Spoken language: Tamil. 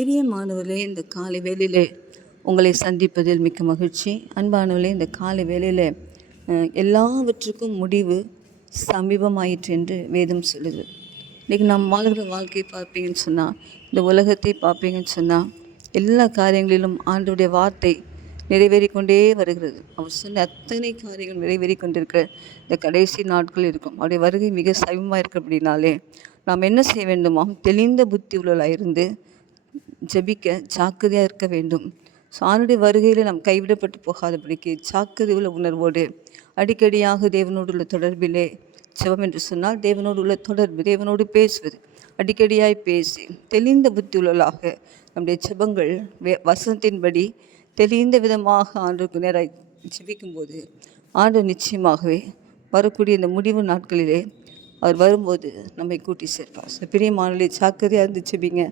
பிரியமானவர்களே, இந்த காலை வேளையிலே உங்களை சந்திப்பதில் மிக்க மகிழ்ச்சி. அன்பானவர்களே, இந்த காலை வேளையில் எல்லாவற்றுக்கும் முடிவு சமீபமாயிற்று என்று வேதம் சொல்லுது. இன்றைக்கி நாம் வாழ்கிற வாழ்க்கையை பார்ப்பீங்கன்னு சொன்னால், இந்த உலகத்தை பார்ப்பீங்கன்னு சொன்னால், எல்லா காரியங்களிலும் ஆண்டவருடைய வார்த்தை நிறைவேறி கொண்டே வருகிறது. அவர் சொன்ன அத்தனை காரியங்கள் நிறைவேறி கொண்டிருக்கிற இந்த கடைசி நாட்கள் இருக்கும். அவருடைய வருகை மிக சமீபமாக இருக்கு. அப்படின்னாலே நாம் என்ன செய்ய வேண்டுமாம்? தெளிந்த புத்தி உள்ளவர்களாக இருந்து ஜெபிக்க ஜாக்கிரதையாக இருக்க வேண்டும். ஆண்டுடைய வருகையில் நாம் கைவிடப்பட்டு போகாதபடிக்கு ஜாக்கிரதை உள்ள உணர்வோடு அடிக்கடியாக தேவனோடு உள்ள தொடர்பிலே ஜெபம் என்று சொன்னால் தேவனோடு உள்ள தொடர்பு, தேவனோடு பேசுவது, அடிக்கடியாய் பேசி தெளிந்த புத்தி உள்ளவர்களாக நம்முடைய ஜெபங்கள் வசனத்தின்படி தெளிந்த விதமாக ஆண்டுக்கு நேராக ஜெபிக்கும்போது ஆண்டு நிச்சயமாகவே வரக்கூடிய இந்த முடிவு நாட்களிலே அவர் வரும்போது நம்மை கூட்டி சேர்ப்பார். பிரியமானவர்களே, ஜாக்கிரதையாக இருந்து ஜெபிங்க.